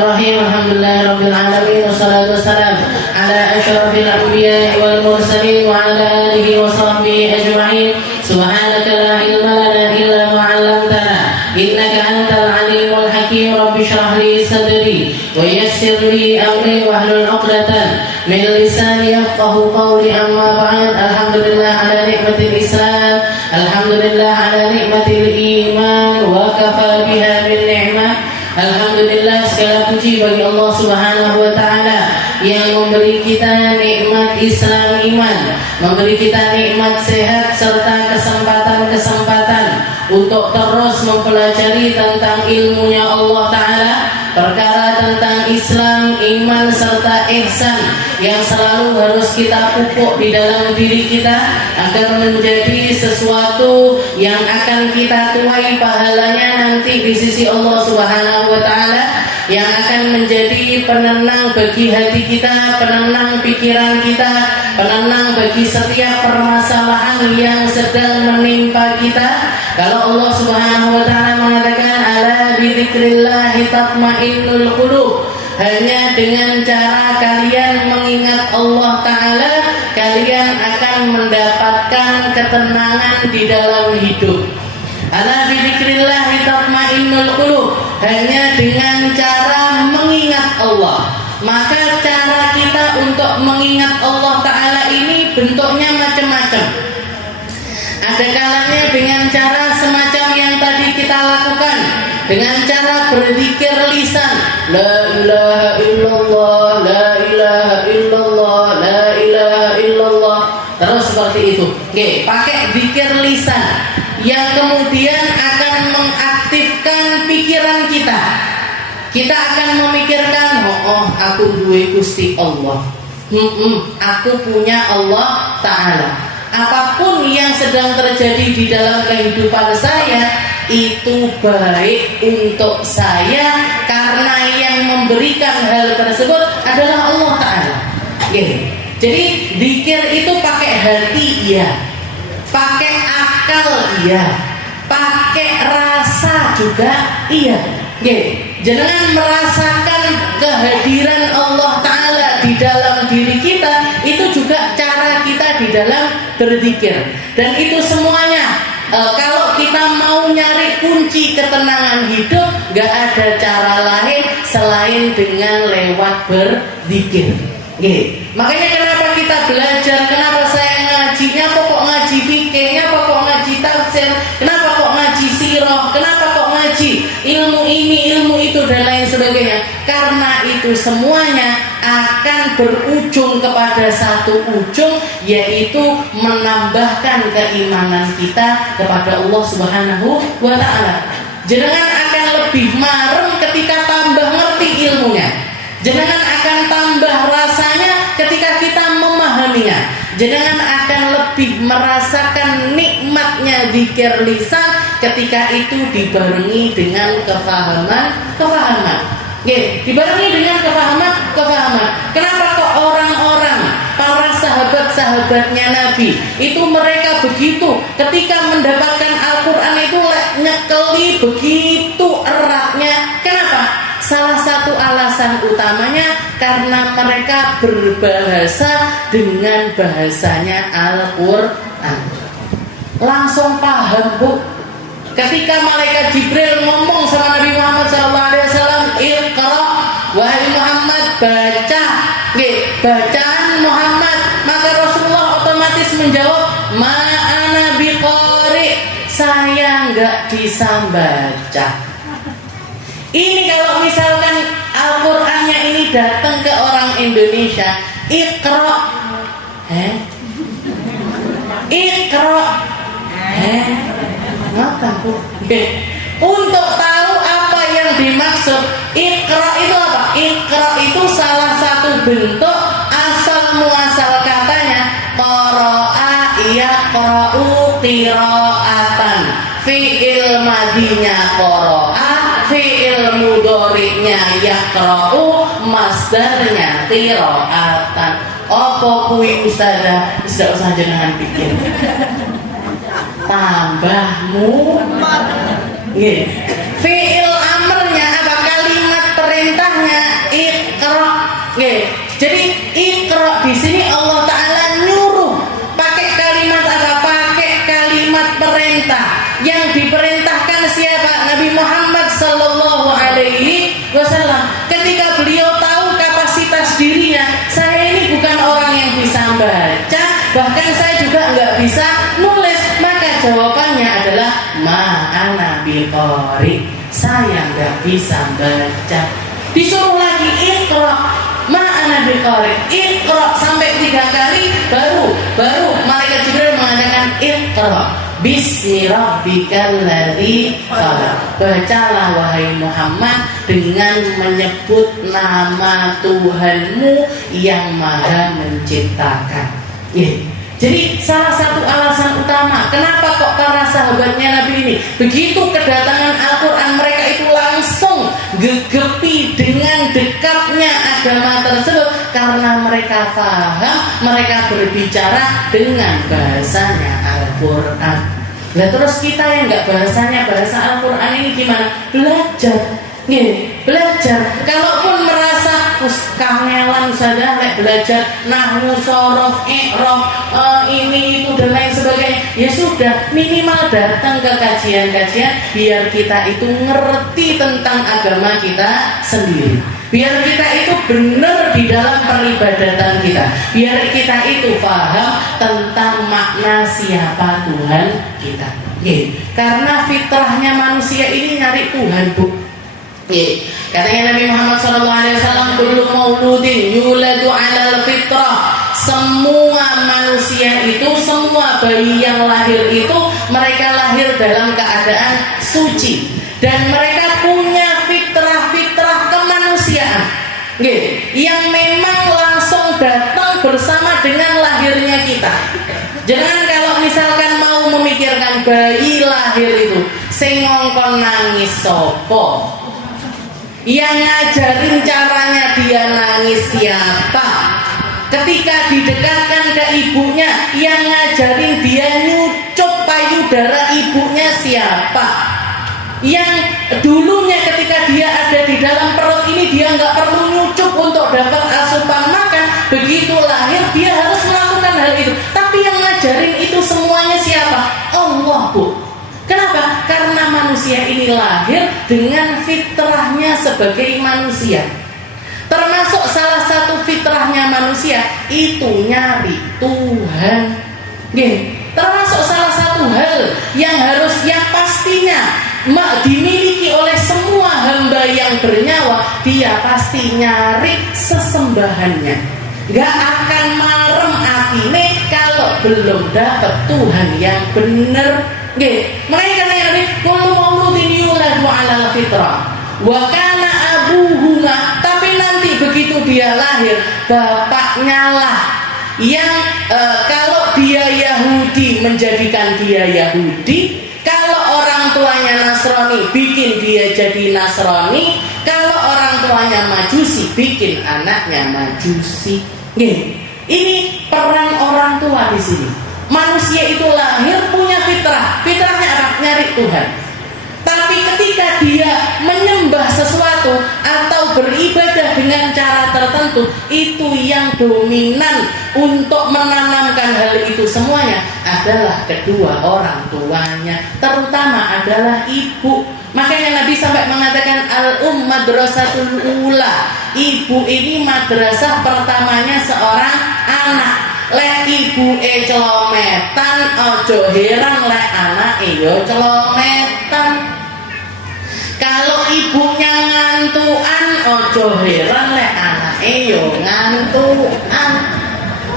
Bismillahirrahmanirrahim. Alhamdulillahirabbil alamin wassalatu wassalamu ala asyrafil anbiya'i wal mursalin wa ala alihi wa sahbihi ajma'in. Subhanaka la ilma lana illa ma 'allamtana innaka antal alimul hakim. Rabbi shrah li sadri wa yassir li amri wahlul 'uqdatam min lisani yafqahu qawli. Amma ba'd. Alhamdulillah ala nikmatil Islam, alhamdulillah ala nikmatil iman, wa kafa biha min ni'mah. Alhamdulillah, segala puji bagi Allah Subhanahu wa taala yang memberi kita nikmat Islam iman, memberi kita nikmat sehat serta kesempatan-kesempatan untuk terus mempelajari tentang ilmunya Allah taala, perkara tentang Islam, iman serta ihsan yang selalu harus kita pupuk di dalam diri kita agar menjadi sesuatu yang akan kita tuai pahalanya nanti di sisi Allah Subhanahu wa taala, yang akan menjadi penenang bagi hati kita, penenang pikiran kita, penenang bagi setiap permasalahan yang sedang menimpa kita. Kalau Allah Subhanahu wa taala mengatakan ala bidzikrillahi tatmainnul qulub, hanya dengan cara kalian mengingat Allah taala kalian akan mendapatkan ketenangan di dalam hidup. Ala bidzikrillahi tatmainnul qulub, hanya dengan cara mengingat Allah. Maka cara kita untuk mengingat Allah taala ini bentuknya macam-macam. Ada kalanya dengan cara semacam yang tadi kita lakukan, dengan cara berzikir lisan, la ilaha illallah, la ilaha illallah, la ilaha illallah, terus seperti itu. Oke, pakai zikir lisan yang kemudian akan mengaktifkan pikiran kita. Kita akan memikirkan, oh aku duwe Gusti Allah, aku punya Allah taala. Apapun yang sedang terjadi di dalam kehidupan saya itu baik untuk saya karena yang memberikan hal tersebut adalah Allah taala. Jadi zikir itu pakai hati ya, pakai akal iya, pakai rasa juga iya. Jangan merasakan kehadiran Allah taala di dalam diri kita, itu juga cara kita di dalam berzikir. Dan itu semuanya kalau kita mau nyari kunci ketenangan hidup, gak ada cara lain selain dengan lewat berzikir. Makanya kenapa kita belajar, kenapa saya ngajinya kok ngaji fikihnya, kok ngaji tafsir, kenapa kok ngaji sirah, kenapa kok ngaji ilmu ini, ilmu itu dan lain sebagainya. Karena itu semuanya akan berujung kepada satu ujung, yaitu menambahkan keimanan kita kepada Allah Subhanahu wa taala. Jenengan akan lebih marem ketika tambah ngerti ilmunya. Jenengan akan tambah rasanya ketika kita memahaminya. Jenengan akan lebih merasakan nikmatnya zikir lisan ketika itu dibarengi dengan kefahaman. Dibarengi dengan kefahaman. Kenapa kok orang-orang, para sahabat-sahabatnya Nabi itu mereka begitu ketika mendapatkan Al-Quran itu nyekeli begitu eratnya? Kenapa? Salah satu alasan utamanya karena mereka berbahasa dengan bahasanya Al-Quran. Langsung paham, Bu. Ketika malaikat Jibril ngomong sama Nabi Muhammad SAW, Iqra, wahai Muhammad, baca. Bacaan Muhammad, maka Rasulullah otomatis menjawab, ma'ana biqari, saya nggak bisa baca. Ini kalau misalkan Al-Qur'annya ini datang ke orang Indonesia, Iqra, Iqra, ngapa Bu? Untuk tahu apa yang dimaksud Iqra itu apa? Iqra itu salah satu bentuk asal muasal katanya qara'a yaqra'u qira'atan. Fi'il madinya qara'a, fi'il mudhari'nya yaqra'u, masdarnya qira'atan. Apa kuwi ustazah? Tidak usah jenengan pikir. Tambahmu. Fi'il amrnya apa? Kalimat perintahnya Nggih. Jadi Iqra di sini Allah Taala nyuruh pakai kalimat apa? Pakai kalimat perintah. Yang diperintahkan siapa? Nabi Muhammad sallallahu alaihi wasallam. Ketika beliau tahu kapasitas dirinya, saya ini bukan orang yang bisa baca, bahkan saya juga nggak bisa nulis, maka jawabannya adalah ma'ana biqari, saya nggak bisa baca. Disuruh lagi Iqra, ma'ana biqari, Iqra sampai 3 kali, baru malaikat Jibril mengatakan Iqra bismi rabbikal ladzi khalaq. Bacalah wahai Muhammad dengan menyebut nama Tuhanmu yang Maha Menciptakan. Jadi salah satu alasan utama kenapa kok para sahabatnya Nabi ini begitu kedatangan Al-Quran mereka itu langsung gegepi dengan dekatnya agama tersebut, karena mereka paham, mereka berbicara dengan bahasanya Al-Quran. Nah terus kita yang nggak bahasanya bahasa Al-Quran ini gimana? Belajar. Kalaupun merasa kangelan saja belajar nahwu, shorof, i'rab, ini itu dan lain sebagainya, ya sudah, minimal datang ke kajian-kajian biar kita itu ngerti tentang agama kita sendiri, biar kita itu benar di dalam peribadatan kita, biar kita itu paham tentang makna siapa Tuhan kita. Karena fitrahnya manusia ini nyari Tuhan, Bu. Katanya Nabi Muhammad SAW, kullu mauludin yuladu alal fitrah. Semua manusia itu, semua bayi yang lahir itu, mereka lahir dalam keadaan suci, dan mereka punya fitrah-fitrah kemanusiaan yang memang langsung datang bersama dengan lahirnya kita. Jangan kalau misalkan mau memikirkan bayi lahir itu sing ngongkon nangis sopo, yang ngajarin caranya dia nangis siapa, ketika didekatkan ke ibunya yang ngajarin dia nyucup payudara ibunya siapa, yang dulunya ketika dia ada di dalam perut ini dia nggak perlu nyucup untuk dapat asupan makan, begitu lahir dia harus melakukan hal itu, tapi yang ngajarin itu semuanya siapa? Allah, Bu. Kenapa? Karena manusia ini lahir dengan fitrahnya sebagai manusia. Termasuk salah satu fitrahnya manusia itu nyari Tuhan. Termasuk salah satu hal yang pastinya dimiliki oleh semua hamba yang bernyawa, dia pasti nyari sesembahannya. Gak akan marem atine kalau belum dapat Tuhan yang benar. Mereka Nabi kullu mauludin yuladu ala fitrah wa kana abuhuma, tapi nanti begitu dia lahir bapaknya lah yang kalau dia Yahudi menjadikan dia Yahudi, kalau orang tuanya Nasrani bikin dia jadi Nasrani, kalau orang tuanya Majusi bikin anaknya Majusi. Ini peran orang tua di sini. Manusia itu lahir punya fitrah. Fitrahnya apa? Nyari Tuhan. Tapi ketika dia menyembah sesuatu atau beribadah dengan cara tertentu, itu yang dominan untuk menanamkan hal itu semuanya adalah kedua orang tuanya, terutama adalah ibu. Makanya Nabi sampai mengatakan madrasatul ula. Ibu ini madrasah pertamanya seorang anak. Lek ibu celometan, ojo heran lek anak yo celometan. Kalau ibunya ngantuan, ojo heran lek anak yo ngantuan.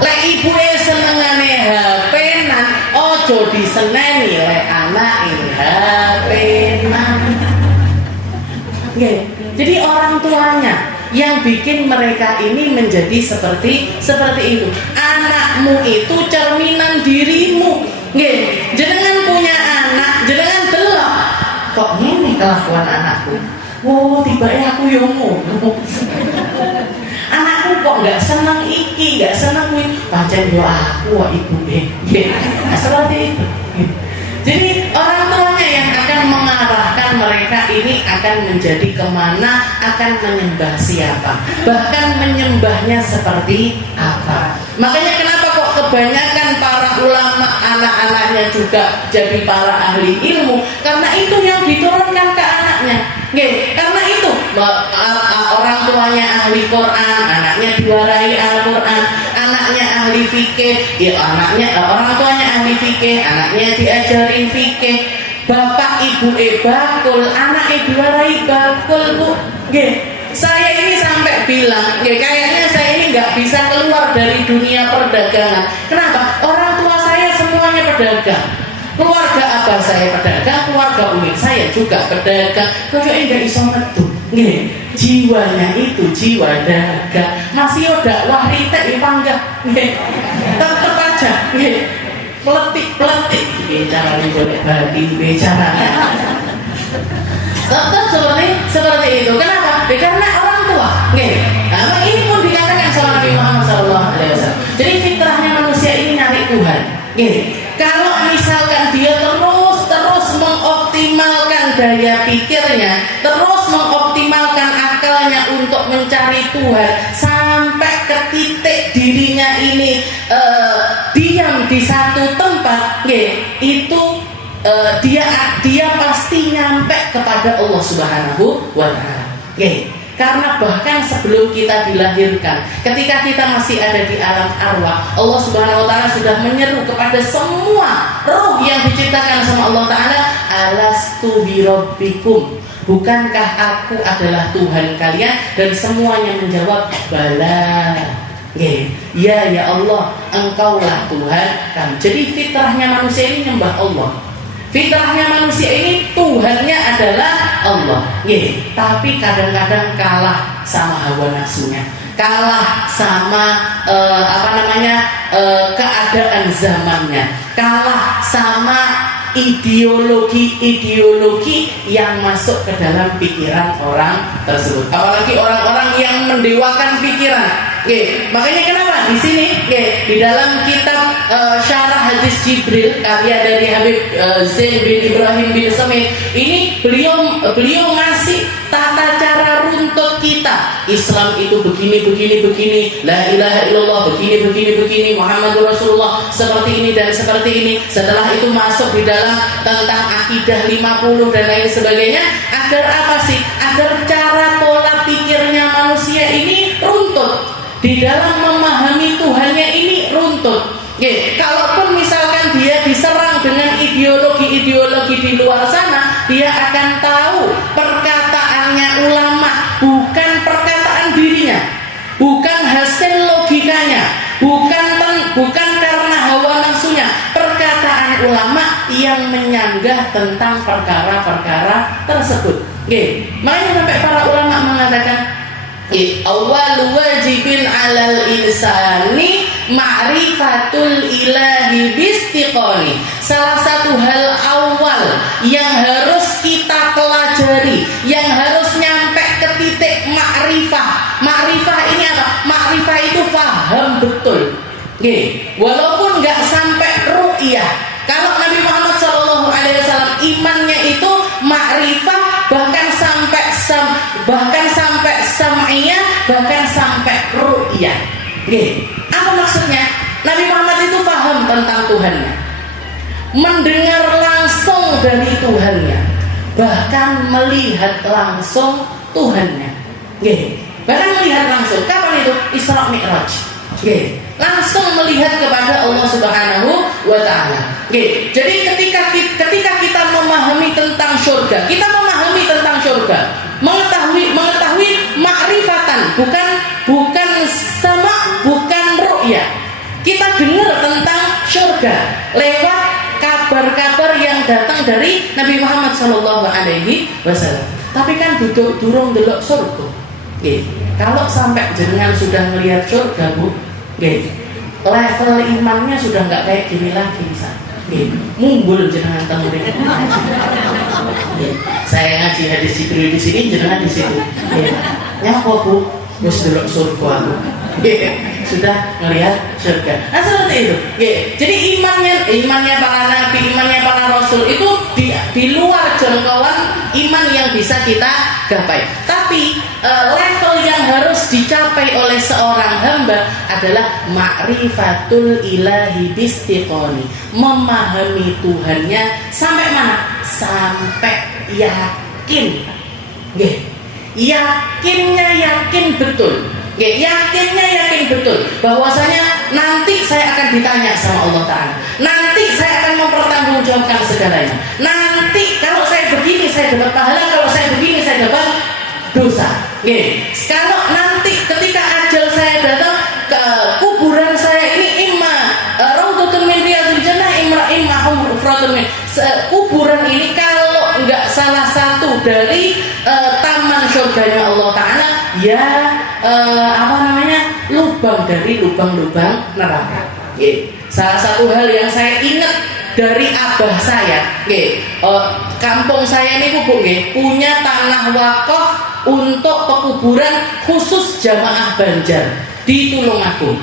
Lek ibu senengane HP-nan, ojo diseneni lek anak HP-nan. Jadi orang tuanya yang bikin mereka ini menjadi seperti itu. Anakmu itu cerminan dirimu. Jenengan punya anak, jenengan delok. Kok ngene kelakuan anakku? Wow, tiba-tiba aku yo ngono. Anakku kok nggak senang iki, nggak senang kuwi. Pancen yo aku kok ibu seperti itu. Jadi orang tuanya yang akan mengarahkan mereka ini akan menjadi kemana, akan menyembah siapa, bahkan menyembahnya seperti apa. Makanya kenapa kok kebanyakan para ulama anak-anaknya juga jadi para ahli ilmu, karena itu yang diturunkan ke anaknya. Karena itu orang tuanya ahli Quran, anaknya diwarai Al-Quran, anaknya ahli fikih, ya anaknya orang tuanya ahli fikih, anaknya diajarin fikih. Bapak ibu bakul, anak diwarai bakul, Bu. Saya ini sampai bilang, kayaknya saya ini nggak bisa keluar dari dunia perdagangan. Kenapa? Orang tua saya semuanya pedagang. Keluarga abah saya pedagang, keluarga umi saya juga pedagang. Kayaknya nggak iso metu. Jiwanya itu jiwa dagang. Masih udah wahritek panggah. Tetep aja. Peletik bicara nih boleh bagi bicara. Tetap seperti itu. Kenapa? Karena orang tua. Nah, ini pun dikatakan sama Nabi Muhammad SAW. Jadi fitrahnya manusia ini nyari Tuhan. Kalau misalkan dia terus mengoptimalkan daya pikirnya, terus mengoptimalkan akalnya untuk mencari Tuhan sampai ke titik dirinya ini diam di satu tempat, itu dia pasti nyampe kepada Allah Subhanahu wa Ta'ala. Karena bahkan sebelum kita dilahirkan, ketika kita masih ada di alam arwah, Allah Subhanahu wa Ta'ala sudah menyeru kepada semua roh yang diciptakan sama Allah Ta'ala, alastu birabbikum, bukankah aku adalah Tuhan kalian? Dan semuanya menjawab bala. Ya Allah, engkaulah Tuhan kami. Jadi fitrahnya manusia ini nyembah Allah. Fitrahnya manusia ini Tuhannya adalah Allah. Tapi kadang-kadang kalah sama hawa nafsunya, kalah sama keadaan zamannya, kalah sama ideologi yang masuk ke dalam pikiran orang tersebut. Apalagi orang-orang yang mendewakan pikiran. Makanya kenapa di sini di dalam kitab Syarah Hadis Jibril karya dari Habib Zain bin Ibrahim bin Samit ini beliau ngasih tata cara runtut kita. Islam itu begini, la ilaha illallah begini, Muhammadur Rasulullah seperti ini dan seperti ini. Setelah itu masuk di dalam tentang akidah 50 dan lain sebagainya. Agar apa sih? Agar cara pola pikirnya manusia ini runtut. Di dalam memahami Tuhannya ini runtut. Kalaupun misalkan dia diserang dengan ideologi di luar sana, dia akan tahu perkataannya ulama bukan perkataan dirinya, bukan hasil logikanya, bukan karena hawa nafsunya. Perkataan ulama yang menyanggah tentang perkara-perkara tersebut. Makanya sampai para ulama mengatakan, awal wajibin alal insani ma'rifatul ilahi bistiqoni. Salah satu hal awal yang harus kita pelajari, yang harus nyampe ke titik ma'rifah. Ma'rifah ini apa? Ma'rifah itu paham betul. Walaupun nggak sampai ru'yah. Kalau Nabi Muhammad SAW imannya itu ma'rifah, bahkan sampai sam'iyah, bahkan sampai ru'yah. Apa maksudnya? Nabi Muhammad itu paham tentang Tuhannya, mendengar langsung dari Tuhannya, bahkan melihat langsung Tuhannya. Bahkan melihat langsung. Kapan itu? Isra Mi'raj. Langsung melihat kepada Allah Subhanahu wa Ta'ala. Jadi ketika kita memahami tentang surga, kita memahami tentang surga, mengetahui ma'rifatan, bukan sama, bukan ru'yah. Kita dengar tentang surga lewat kabar-kabar yang datang dari Nabi Muhammad SAW. Tapi kan durung delok surga. Kalau sampai jenengan sudah melihat surga, Bu, level imannya sudah nggak kayak gini lagi, mumbul jenengan temurin. Saya ngaji hadis Jibril di sini, jenengan di situ. Nyapa, Bu? Wis delok surga aku. Sudah melihat surga. Nah seperti itu. Jadi imannya para nabi, imannya para rasul itu di luar jangkauan iman yang bisa kita gapai. Tapi level yang harus dicapai oleh seorang hamba adalah ma'rifatul ilahi bistiqoni, memahami Tuhannya sampai mana? Sampai yakin. Yakinnya yakin betul. Yakinnya yakin betul bahwasanya nanti saya akan ditanya sama Allah Ta'ala, nanti saya akan mempertanggungjawabkan segalanya, nanti kalau saya begini saya dapat pahala, kalau saya begini saya dapat dosa. Kalau nanti ketika ajal saya datang ke kuburan saya ini, imma raudhatun min riyadil jannah, imma hufratun min, kuburan ini kalau enggak salah satu dari taman surganya Allah Ta'ala, ya lubang dari lubang-lubang neraka. Salah satu hal yang saya ingat dari abah saya, kampung saya ini punya tanah wakaf untuk pekuburan khusus jamaah Banjar di Tulungagung.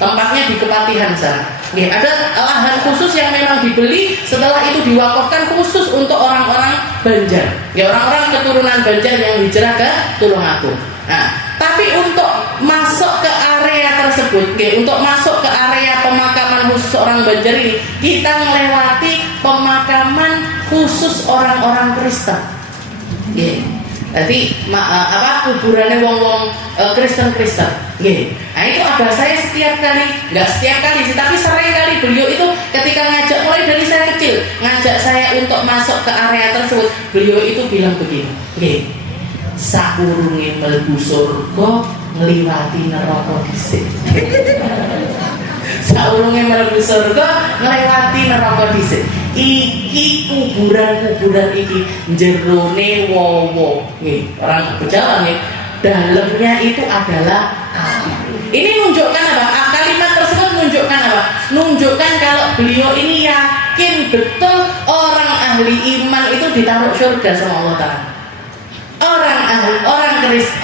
Tempatnya di Kepatihan sana. Ada lahan khusus yang memang dibeli, setelah itu diwakafkan khusus untuk orang-orang Banjar, orang-orang keturunan Banjar yang hijrah ke Tulungagung. Tapi untuk masuk ke area tersebut, untuk masuk ke area pemakaman khusus orang Banjar ini, kita melewati pemakaman khusus orang-orang Kristen. Jadi kuburannya wong-wong Kristen. Nah itu abah saya setiap kali, nggak setiap kali sih, tapi sering kali beliau itu ketika ngajak, mulai dari saya kecil, ngajak saya untuk masuk ke area tersebut, beliau itu bilang begini, sakurunge mlebu surga ngliwati neraka dhisik. Saurunge mlebu surga ngliwati neraka dhisik. Iki kuburan-kuburan iki jerone wowo. Orang Jawa nih, dalamnya itu adalah api. Ini menunjukkan apa? Kalimat tersebut menunjukkan apa? Menunjukkan kalau beliau ini yakin betul orang ahli iman itu ditaruh surga sama Allah Ta'ala.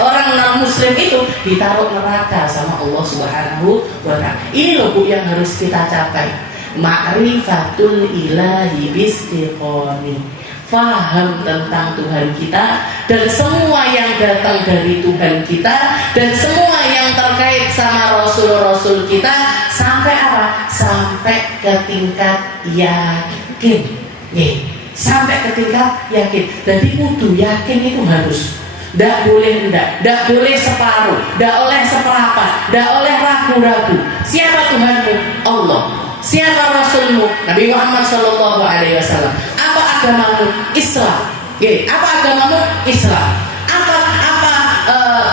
Orang non muslim itu ditaruh neraka sama Allah Subhanahu wa Ta'ala. Ini loh Bu yang harus kita capai. Ma'rifatul ilahi bistiqoni, faham tentang Tuhan kita dan semua yang datang dari Tuhan kita dan semua yang terkait sama Rasul-Rasul kita, sampai apa? Sampai ke tingkat yakin. Sampai ke tingkat yakin. Jadi kudu yakin itu harus. Tidak boleh separuh, tidak boleh seperempat, tidak boleh ragu-ragu. Siapa Tuhanmu? Allah. Siapa Rasulmu? Nabi Muhammad Sallallahu Alaihi Wasallam. Apa agamamu? Islam. Apa agamamu? Islam. Apa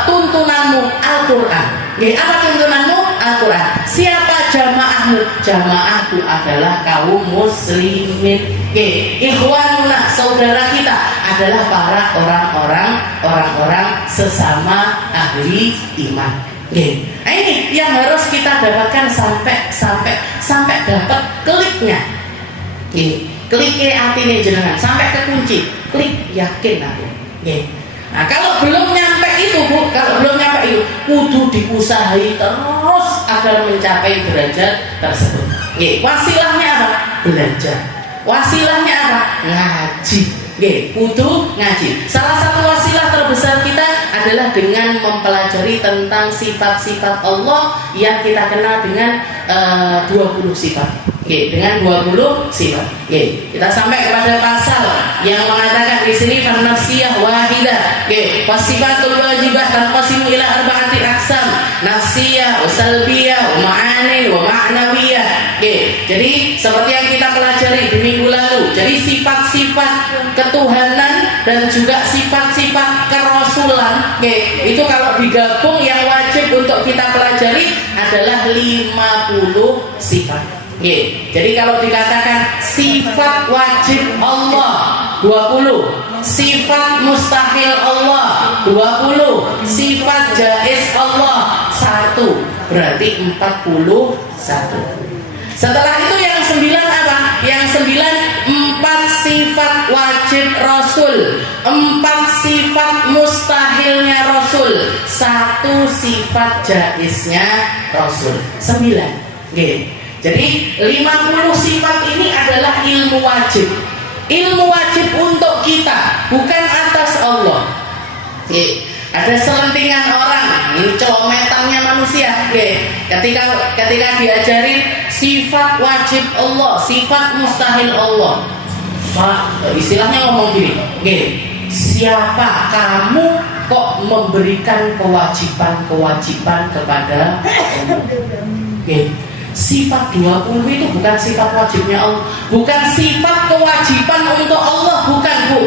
tuntunanmu? Al-Quran. Apa tuntunanmu? Al-Quran. Siapa jamaahmu? Jamaahku adalah kaum muslimin. Ikhwanuna, saudara kita adalah para orang-orang sesama ahli iman. Nah ini yang harus kita dapatkan sampai dapat kliknya. Kliknya hatinya jenengan sampai ke kunci, klik yakin aku. Nah kalau belum nyampe itu Bu, kudu diusahakan terus agar mencapai derajat tersebut. Wasilahnya apa? Belajar. Wasilahnya apa? Ngaji. Kudu ngaji. Salah satu wasilah terbesar kita adalah dengan mempelajari tentang sifat-sifat Allah yang kita kenal dengan 20 sifat. Dengan 20 sifat. Kita sampai kepada pasal yang mengatakan di sini nafsiyah wahidah. Wasifatul wajibah tanqasimu ila arba'ati aqsam. Nafsiyah, salbiyah, ma'ani, wa ma'nawiyah. Jadi seperti yang kita pelajari di minggu lalu. Jadi sifat-sifat ketuhanan dan juga sifat-sifat kerasulan. Itu kalau digabung yang wajib untuk kita pelajari adalah 50 sifat. Jadi kalau dikatakan sifat wajib Allah 20, sifat mustahil Allah 20, sifat jaiz Allah 1, berarti 41. Setelah itu yang 9 apa? Yang 9 4 sifat wajib Rasul, 4 sifat mustahilnya Rasul, 1 sifat jaiznya Rasul. 9. Jadi 50 sifat ini adalah ilmu wajib. Ilmu wajib untuk kita, bukan atas Allah. Ada selentingan orang, ini celometannya manusia. Ketika diajarin sifat wajib Allah, sifat mustahil Allah, istilahnya ngomong gini, siapa kamu kok memberikan kewajiban kepada Allah? Sifat 20 itu bukan sifat wajibnya Allah, bukan sifat kewajiban untuk Allah, bukan, Bu.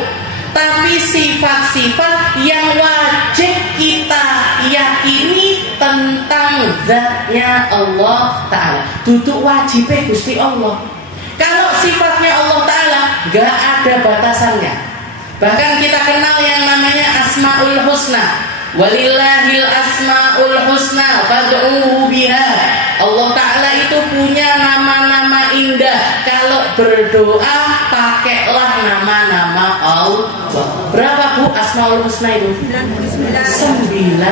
Tapi sifat-sifat yang wajib kita yakini tentang zatnya Allah Ta'ala. Duduk wajibnya Gusti Allah. Kalau sifatnya Allah Ta'ala gak ada batasannya. Bahkan kita kenal yang namanya Asmaul Husna. Walillahil asmaul husna fad'uhu biha. Allah Ta'ala itu punya nama-nama indah. Kalau berdoa pakailah nama-nama Allah. Berapa, Bu, asmaul husna itu? 99.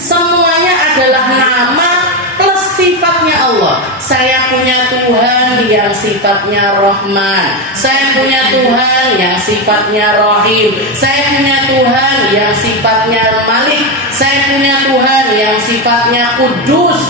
Semuanya adalah nama plus sifatnya Allah. Saya punya Tuhan yang sifatnya Rahman. Saya punya Tuhan yang sifatnya Rahim. Saya punya Tuhan yang sifatnya Malik. Saya punya Tuhan yang sifatnya Kudus.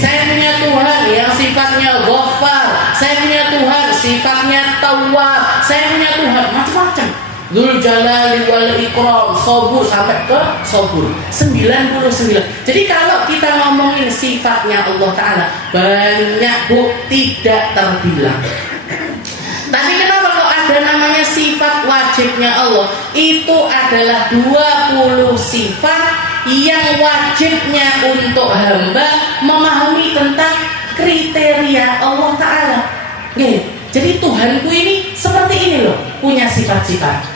Saya punya Tuhan yang sifatnya Ghaffar. Saya punya Tuhan sifatnya Tawwab. Saya punya Tuhan macam-macam. Dzul Jalali wal Ikram, Sobur sampai ke Sobur 99. Jadi kalau kita ngomongin sifatnya Allah Ta'ala, banyak, Bu, tidak terbilang. Tapi kenapa kok ada namanya sifat wajibnya Allah? Itu adalah 20 sifat yang wajibnya untuk hamba memahami tentang kriteria Allah Ta'ala. Jadi Tuhanku ini seperti ini loh, punya sifat-sifat.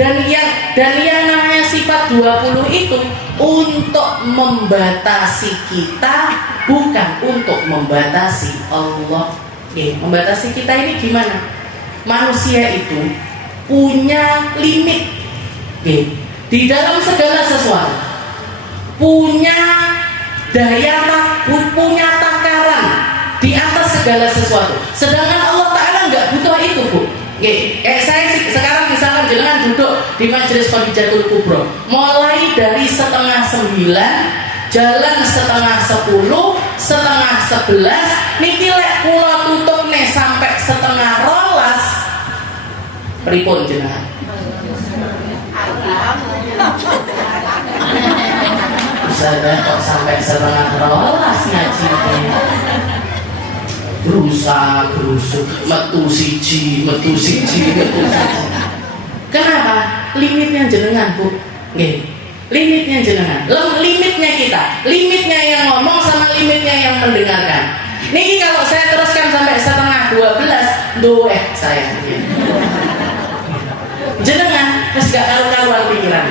Dan yang namanya sifat 20 itu untuk membatasi kita, bukan untuk membatasi Allah. Membatasi kita ini gimana? Manusia itu punya limit di dalam segala sesuatu, punya daya takut, punya takaran di atas segala sesuatu. Sedangkan Allah Ta'ala nggak butuh itu, Bu. Saya sekarang misalkan jangan duduk di majelis Khadijatul Kubro, mulai dari 8:30, jalan 9:30, 10:30, niki lek kula tutup nih sampai 11:30. Pripun jenengan? Saya kok sampai 11:30 ngaji. Berusaha metu siji. Kenapa? Limitnya jenengan, Bu. Limitnya jenengan, limitnya kita, limitnya yang ngomong sama limitnya yang mendengarkan. Niki kalau saya teruskan sampai 11:30, saya jenengan terus gak karu-karuan pikiran.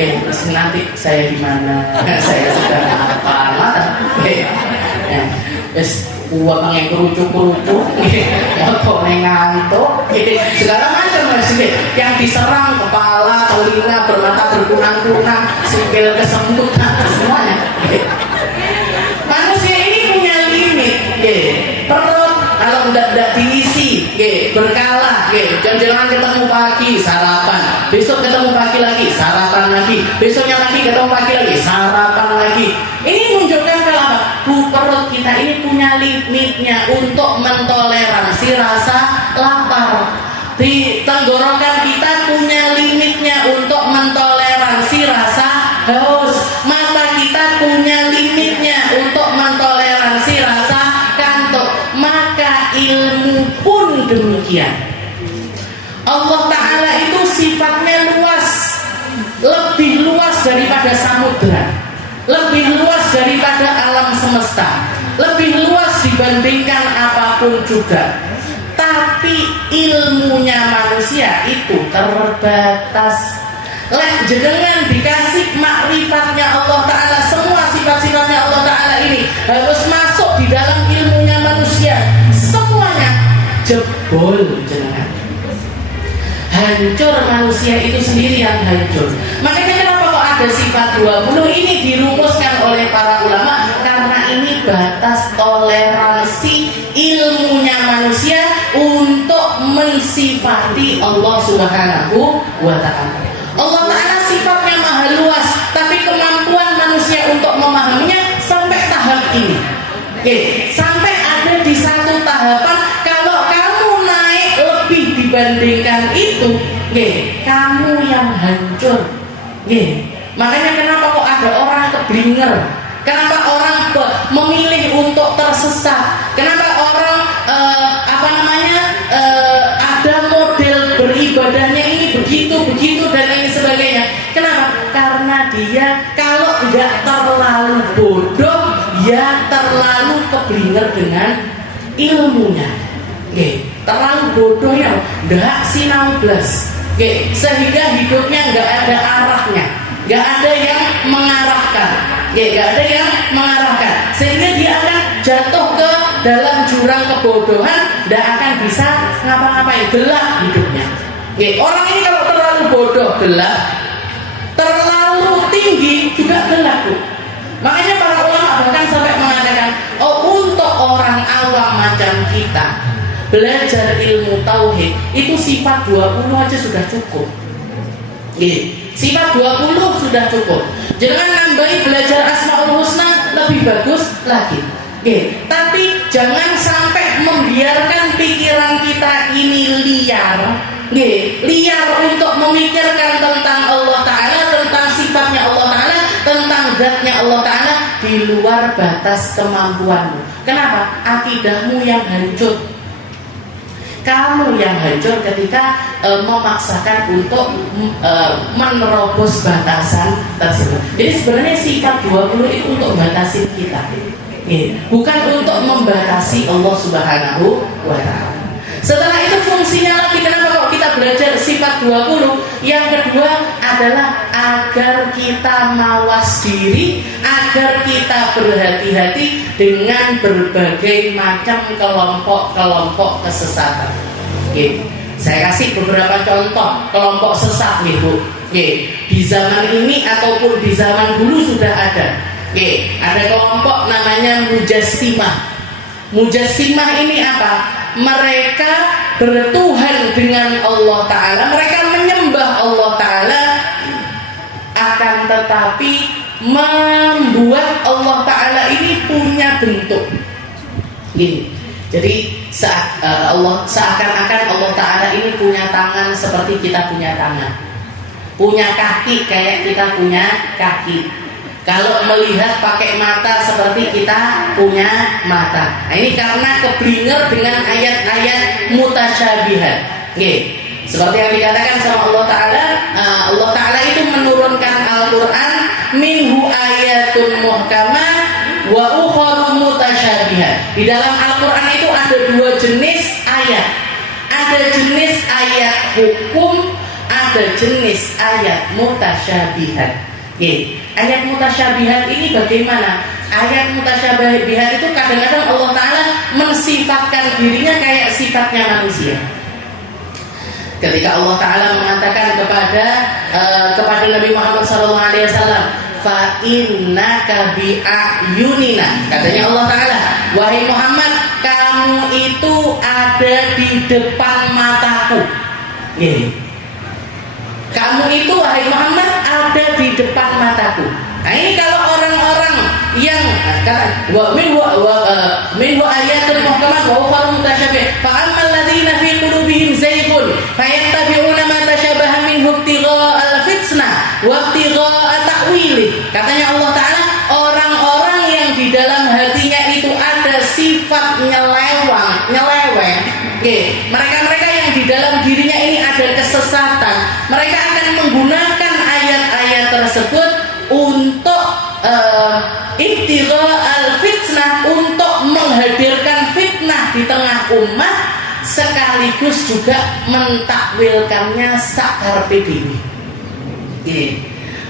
Terus nanti saya di mana? Saya sudah apa? Uang yang kerucuk-kerucuk, motornya ngantuk, segala macam yang diserang kepala, telinga, bermata berkunang-kunang, sikil kesemutan, semuanya. Manusia ini punya limit, perut kalau tidak diisi, berkala, jangan ketemu pagi sarapan, besok ketemu pagi lagi sarapan lagi, besoknya lagi ketemu pagi lagi sarapan lagi. Ini menunjukkan kalau perut kita ini punya limitnya untuk mentoleransi rasa lapar. Di tenggorokan kita punya limitnya untuk mentoleransi rasa haus. Mata kita punya limitnya untuk mentoleransi rasa kantuk. Maka ilmu pun demikian. Allah Ta'ala itu sifatnya luas, lebih luas daripada samudra, lebih luas daripada alam semesta, lebih luas dibandingkan apapun juga. Tapi ilmunya manusia itu terbatas. Lek jenengan dikasih makrifatnya Allah Ta'ala, semua sifat-sifatnya Allah Ta'ala ini harus masuk di dalam ilmunya manusia. Semuanya jebol jenengan. Hancur manusia itu sendiri yang hancur. Makanya kenapa kok ada sifat 20 ini dirumuskan oleh para ulama? Karena ini batas toleransi ilmunya manusia Subhanahu wa ta'ala. Allah Ta'ala sifatnya maha luas, tapi kemampuan manusia untuk memahaminya sampai tahap ini. Oke, sampai ada di satu tahapan kalau kamu naik lebih dibandingkan itu, oke, kamu yang hancur. Oke, makanya kenapa kok ada orang keblinger? Kenapa orang memilih untuk tersesat? Kenapa orang ada model beribadahnya ini begitu dan ini sebagainya? Kenapa? Karena dia kalau tidak terlalu bodoh, ya terlalu keblinger dengan ilmunya. Terlalu bodoh ya, nggak sinau blas. Sehingga hidupnya nggak ada arahnya, nggak ada yang mengarahkan. Nggak ada yang mengarahkan, sehingga dia akan jatuh ke dalam jurang kebodohan, tidak akan bisa ngapa-ngapain, gelap hidupnya. Orang ini kalau terlalu bodoh gelap, terlalu tinggi juga gelap, Bu. Makanya para ulama bahkan sampai mengatakan, untuk orang awam macam kita belajar ilmu tauhid itu sifat 20 aja sudah cukup. Sifat 20 sudah cukup. Jangan nambahi belajar Asmaul Husna, lebih bagus lagi. Tapi jangan sampai membiarkan pikiran kita ini liar. Liar untuk memikirkan tentang Allah Ta'ala, tentang sifatnya Allah Ta'ala, tentang zatnya Allah Ta'ala di luar batas kemampuanmu. Kenapa? Akidahmu yang hancur. Kamu yang hancur ketika memaksakan untuk menerobos batasan tersebut. Jadi sebenarnya sifat 20 itu untuk membatasi kita, bukan untuk membatasi Allah Subhanahu wa ta'ala. Setelah itu fungsinya lagi, kenapa kok kita belajar sifat 20? Yang kedua adalah agar kita mawas diri, agar kita berhati-hati dengan berbagai macam kelompok-kelompok kesesatan. Saya kasih beberapa contoh kelompok sesat nih, Bu. Di zaman ini ataupun di zaman dulu sudah ada. Ada kelompok namanya Mujassimah. Mujassimah ini apa? Mereka bertuhan dengan Allah Ta'ala, mereka menyembah Allah Ta'ala, akan tetapi membuat Allah Ta'ala ini punya bentuk. Jadi seakan-akan Allah Ta'ala ini punya tangan seperti kita punya tangan, punya kaki kayak kita punya kaki. Kalau melihat pakai mata seperti kita punya mata. Nah, ini karena keblinger dengan ayat-ayat mutasyabihat. Seperti yang dikatakan sama Allah Ta'ala, Allah Ta'ala itu menurunkan Al-Quran, minhu ayatun muhkamah wa ukharu mutasyabihat. Di dalam Al-Quran itu ada dua jenis ayat. Ada jenis ayat hukum, ada jenis ayat mutasyabihat. Ayat mutasyabihat ini bagaimana? Ayat mutasyabihat itu kadang-kadang Allah Ta'ala mensifatkan dirinya kayak sifatnya manusia. Ketika Allah Ta'ala mengatakan kepada Nabi Muhammad SAW, fa innaka bi ayunina, katanya Allah Ta'ala, wahai Muhammad, kamu itu ada di depan mataku. Kamu itu wahai Muhammad ada di depan mataku. Nah, ini kalau orang-orang yang kata minhu ayatul muhkamat wa ukhra mutasyabih fa ammal ladzina fi qulubihim zaygun fayattabi'una ma tashabaha minhu ibtigha'a al-fitnah wa ibtigha'a ta'wili. Katanya Allah Ta'ala, orang-orang yang di dalam hatinya itu ada sifat nyeleweng. Mereka-mereka yang di dalam dirinya ini ada kesesatan, mereka akan menggunakan ayat-ayat tersebut untuk ibtigha al-fitnah, untuk menghadirkan fitnah di tengah umat, sekaligus juga mentakwilkannya sakarpe dhewe.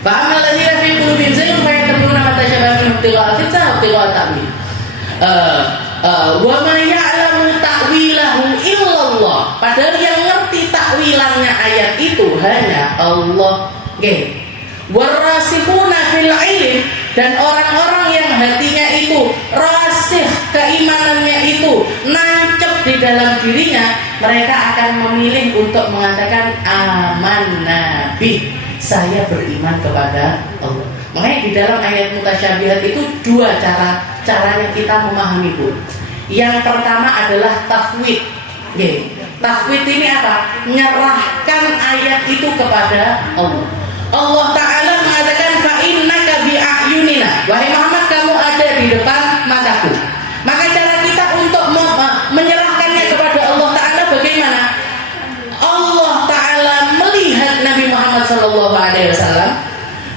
Fa amal ladzina fi qulubihim zaygun fayattabi'una ma tashabaha minhu ibtigha al-fitnah wa ibtigha ta'wil. Wa ma ya'lamu ta'wilahu illallah. Padahal yang ngerti takwilannya ayat itu hanya Allah. Warasikhuna fil ilm, dan orang-orang yang hatinya itu rasih, keimanannya itu nancep di dalam dirinya, mereka akan memilih untuk mengatakan aman nabi, saya beriman kepada Allah. Makanya di dalam ayat mutasyabihat itu dua caranya kita memahami, Bu. Yang pertama adalah tafwid. Tafwid ini apa? Menyerahkan ayat itu kepada Allah. Allah Ta'ala mengatakan fa innaka bi a'yunina, wahai Muhammad, kamu ada di depan mataku. Maka cara kita untuk menyerahkannya kepada Allah Ta'ala bagaimana? Allah Ta'ala melihat Nabi Muhammad SAW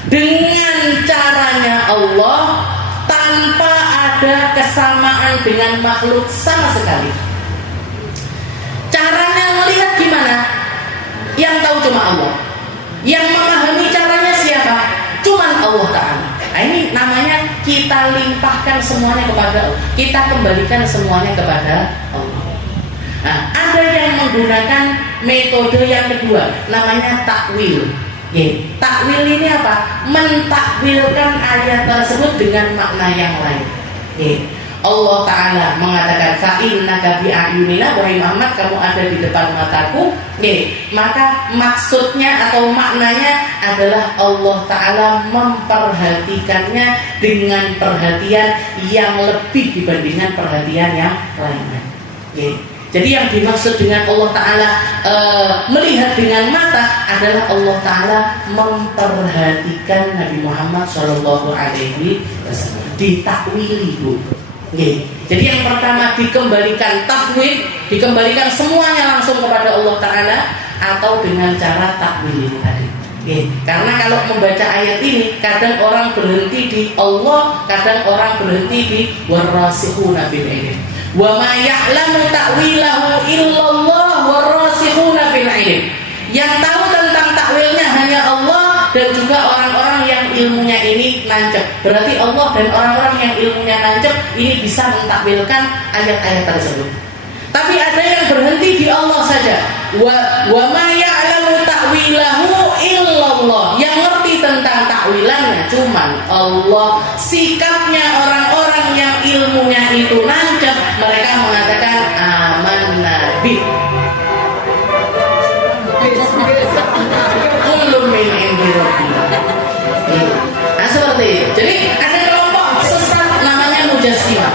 dengan caranya Allah, tanpa ada kesamaan dengan makhluk sama sekali. Caranya melihat gimana? Yang tahu cuma Allah. Yang memahami caranya siapa? Cuman Allah Ta'ala. Nah, ini namanya kita limpahkan semuanya kepada Allah. Kita kembalikan semuanya kepada Allah. Nah, ada yang menggunakan metode yang kedua, namanya takwil. Takwil ini apa? Mentakwilkan ayat tersebut dengan makna yang lain. Allah Ta'ala mengatakan fa innaka bi a'yunina, wahai Muhammad, kamu ada di depan mataku. Maka maksudnya atau maknanya adalah Allah Ta'ala memperhatikannya dengan perhatian yang lebih dibandingkan perhatian yang lainnya. Jadi yang dimaksud dengan Allah Ta'ala melihat dengan mata adalah Allah Ta'ala memperhatikan Nabi Muhammad SAW. Ditakwili, Bu. Jadi yang pertama dikembalikan tafwid, dikembalikan semuanya langsung kepada Allah Ta'ala, atau dengan cara takwil ini tadi. Karena kalau membaca ayat ini, kadang orang berhenti di Allah, kadang orang berhenti di warasikhuna fil ilm. Wa ma ya'lamu ta'wilahu illallah warasikhuna fil ilm. Yang tahu tentang takwilnya hanya Allah dan juga orang-orang yang ilmunya ini nancep. Berarti Allah dan orang-orang yang ilmunya nancep ini bisa mentakwilkan ayat-ayat tersebut. Tapi ada yang berhenti di Allah saja. Wa ma ya'lamu ta'wilahu illallah. Yang ngerti tentang takwilannya cuman Allah. Sikapnya orang-orang yang ilmunya itu nancep, mereka mengatakan aman nabi. Kullu min indi rabbina. Nah, seperti itu. Jadi ada kelompok sesat namanya Mujassimah.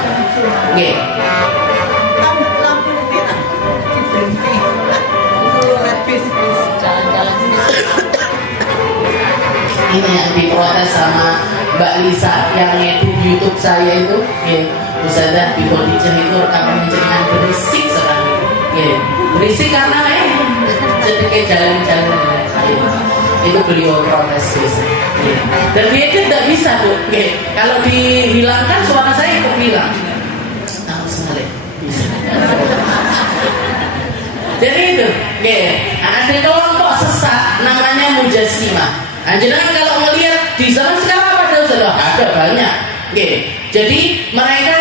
Ini yang diprotes sama Mbak Lisa yang ngedit YouTube saya itu, Ustazah di Khadijah itu rekamannya jangan berisik sekali. Berisik karena jadi kayak jalan-jalan. Itu beliau protes biasa. Dan dia itu tidak bisa, Bu. Kalau dihilangkan suara saya ikut hilang. Sekali. Jadi itu, ada kelompok sesat namanya Mujassimah. Jangan kalau melihat di zaman sekarang pada sudah ada banyak. Jadi mereka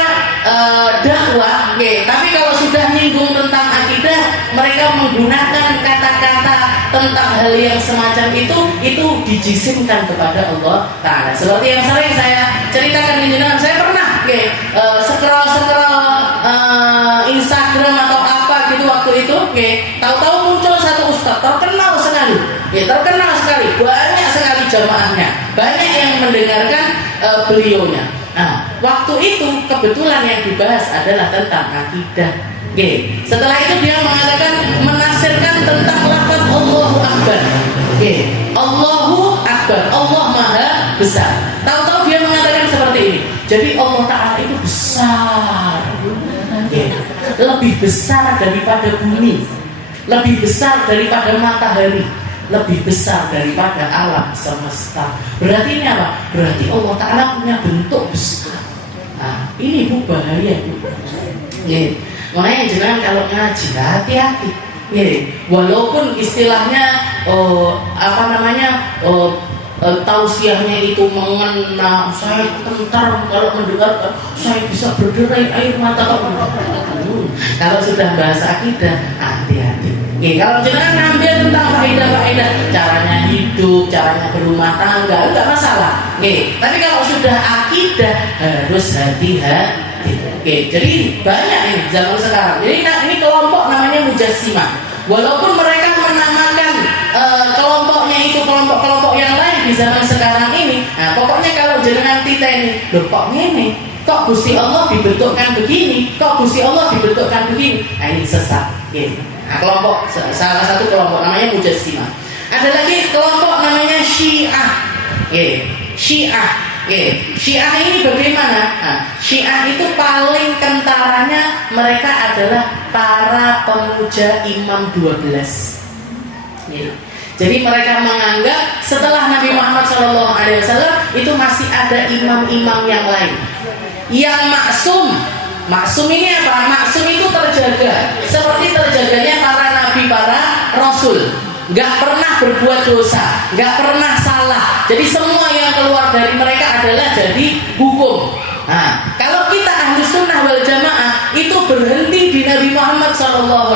dakwah, tapi kalau sudah nyinggung tentang akidah, mereka menggunakan kata-kata tentang hal yang semacam itu dijisimkan kepada Allah Ta'ala. Seperti yang sering saya ceritakan di jenengan, saya pernah scroll Instagram atau apa gitu waktu itu, tahu-tahu muncul satu ustaz terkenal sekali, banyak sekali jamaahnya, banyak yang mendengarkan beliaunya. Nah, waktu itu kebetulan yang dibahas adalah tentang akidah. Setelah itu dia mengatakan, menafsirkan tentang lafaz Allahu Akbar. Allahu Akbar, Allah Maha Besar. Tahu-tahu dia mengatakan seperti ini. Jadi Allah Ta'ala itu besar, lebih besar daripada bumi, lebih besar daripada matahari, lebih besar daripada alam semesta. Berarti ini apa? Berarti Allah Ta'ala punya bentuk besar. Nah, ini Bu bahaya, Bu. Makanya jangan kalau ngaji hati-hati. Walaupun istilahnya tausiahnya itu mengena, saya tentar kalau mendengar, saya bisa berderai air mata. Kalau sudah bahasa akidah, hati-hati. Kalau jangan ngambil tentang faedah-faedah, caranya hidup, caranya berumah tangga, enggak masalah. Tapi kalau sudah akidah harus hati-hati. Jadi banyak ini zaman sekarang. Jadi ini kelompok namanya Mujassimah. Walaupun mereka menamakan kelompoknya itu kelompok-kelompok yang lain di zaman sekarang ini. Nah, pokoknya kalau jenengan titeni, loh kok ngene? Kok Gusti Allah dibentukkan begini? Kok Gusti Allah dibentukkan begini? Nah, ini sesat. Gitu. Nah, kelompok salah satu kelompok namanya Mujassimah. Ada lagi kelompok namanya Syiah. Syiah. Syiah ini bagaimana? Nah, Syiah itu paling kentaranya mereka adalah para pemuja Imam 12. Jadi mereka menganggap setelah Nabi Muhammad SAW itu masih ada imam-imam yang lain yang maksum. Maksum ini apa? Maksum itu terjaga seperti terjaganya para nabi, para rasul, nggak pernah berbuat dosa, nggak pernah salah. Jadi semua yang keluar dari mereka adalah jadi hukum. Nah, kalau kita ahlu sunnah wal jamaah itu berhenti di Nabi Muhammad SAW.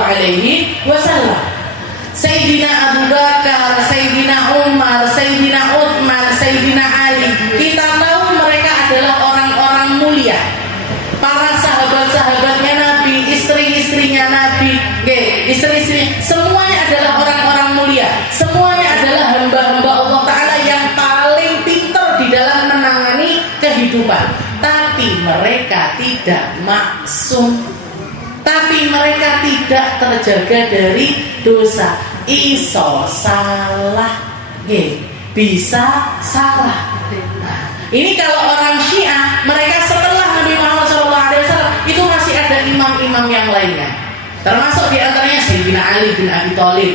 Sayyidina Abu Bakar, Sayyidina Umar, Sayyidina Uthman, Sayyidina Ali, kita tahu mereka adalah orang-orang mulia. Para sahabat-sahabatnya Nabi, istri-istrinya Nabi, istri-istri, semuanya adalah orang-orang mulia. Semuanya adalah hamba-hamba Allah Ta'ala yang paling pintar di dalam menangani kehidupan. Tapi mereka tidak maksum. Tapi mereka tidak terjaga dari dosa. Iso salah, bisa salah. Nah, ini kalau orang Syiah, mereka setelah Nabi Muhammad SAW itu masih ada imam-imam yang lainnya. Termasuk diantaranya Sayyidina Ali bin Abi Thalib.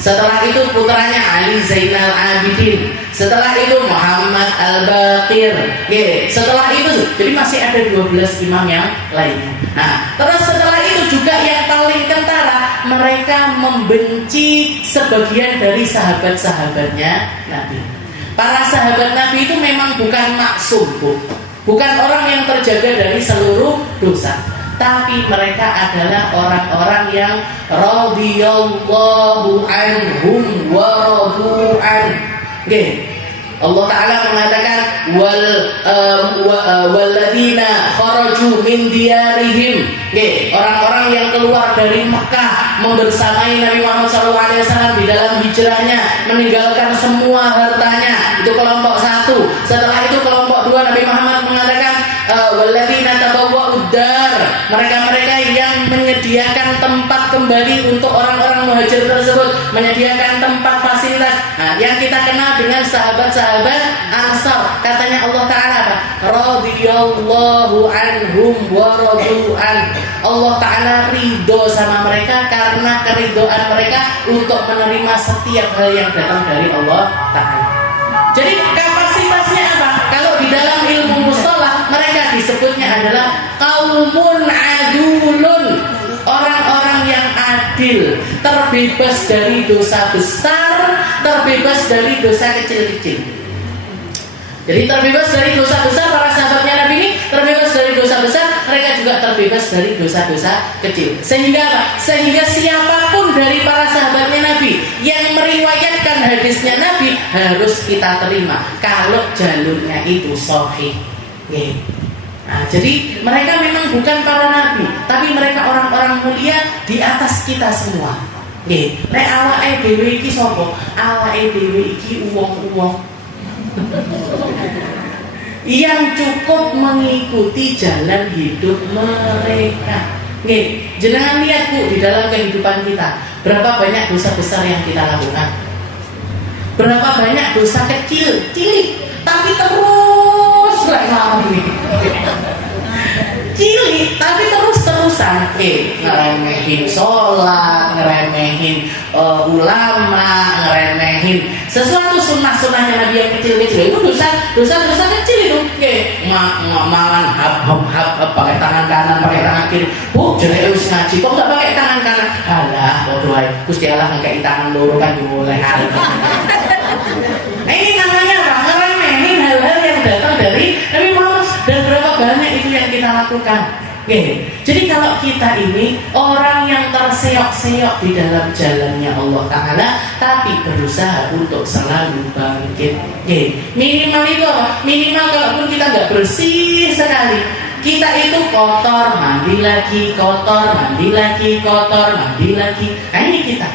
Setelah itu putranya Ali Zainal Abidin. Setelah itu Muhammad Al-Baqir. Setelah itu, jadi masih ada 12 imam yang lainnya. Nah, terus setelah itu juga yang paling kentara, mereka membenci sebagian dari sahabat-sahabatnya Nabi. Para sahabat Nabi itu memang bukan maksum, bukan orang yang terjaga dari seluruh dosa. Tapi mereka adalah orang-orang yang radhiyallahu anhum wa radu an. Allah Ta'ala mengatakan walladzina kharaju min diyarihim. Orang-orang yang keluar dari Mekah membersamai Nabi Muhammad SAW di dalam hijrahnya, meninggalkan semua hartanya. Itu kelompok satu. Setelah itu kelompok dua, Nabi Muhammad mengatakan walladzina tabawwa'ud dar. Mereka-mereka yang menyediakan tempat kembali untuk orang-orang muhajir tersebut, menyediakan tempat fasilitas. Nah, yang kita kenal dengan sahabat-sahabat Ansar. Katanya Allah Ta'ala apa? Radhiyallahu anhum wa radu an. Allah Ta'ala ridho sama mereka karena keridhaan mereka untuk menerima setiap hal yang datang dari Allah Ta'ala. Jadi kapasitasnya apa? Kalau di dalam ilmu mustalah mereka disebutnya adalah qaumun adulun, orang-orang yang adil, terbebas dari dosa besar, terbebas dari dosa kecil-kecil. Jadi terbebas dari dosa besar, para sahabatnya Nabi ini terbebas dari dosa besar, mereka juga terbebas dari dosa-dosa kecil. Sehingga apa? Sehingga siapapun dari para sahabatnya Nabi yang meriwayatkan hadisnya Nabi harus kita terima kalau jalurnya itu sahih. Nah, jadi mereka memang bukan para nabi, tapi mereka orang-orang mulia di atas kita semua. Nek awake dhewe iki sapa? Awake dhewe iki wong-wong yang cukup mengikuti jalan hidup mereka. Jangan lihat Bu, di dalam kehidupan kita berapa banyak dosa besar yang kita lakukan, berapa banyak dosa kecil, cilik, tapi terus lagi cilik, tapi terus-terusan ngeremehin sholat, ngeremehin ulama, ngeremehin sesuatu sunnah-sunnahnya Nabi yang kecil-kecil. Itu dosa kecil itu. Mangan hap pakai tangan kanan, pakai tangan kiri. Bu, jadi harus ngaji kok nggak pakai tangan kanan? Alah, bodoh aja. Gusti Allah ngekei tangan loro kan boleh hal. Ini namanya apa? Ngeremehin hal-hal yang datang dari Nabi Muhammad. Dan berapa banyak itu yang kita lakukan. Jadi kalau kita ini orang yang terseok-seok di dalam jalannya Allah Ta'ala, tapi berusaha untuk selalu bangkit. Minimal itu apa? Minimal kalaupun kita nggak bersih sekali, Kita itu kotor, mandi lagi, kotor, mandi lagi, kotor, mandi lagi. Nah ini kita.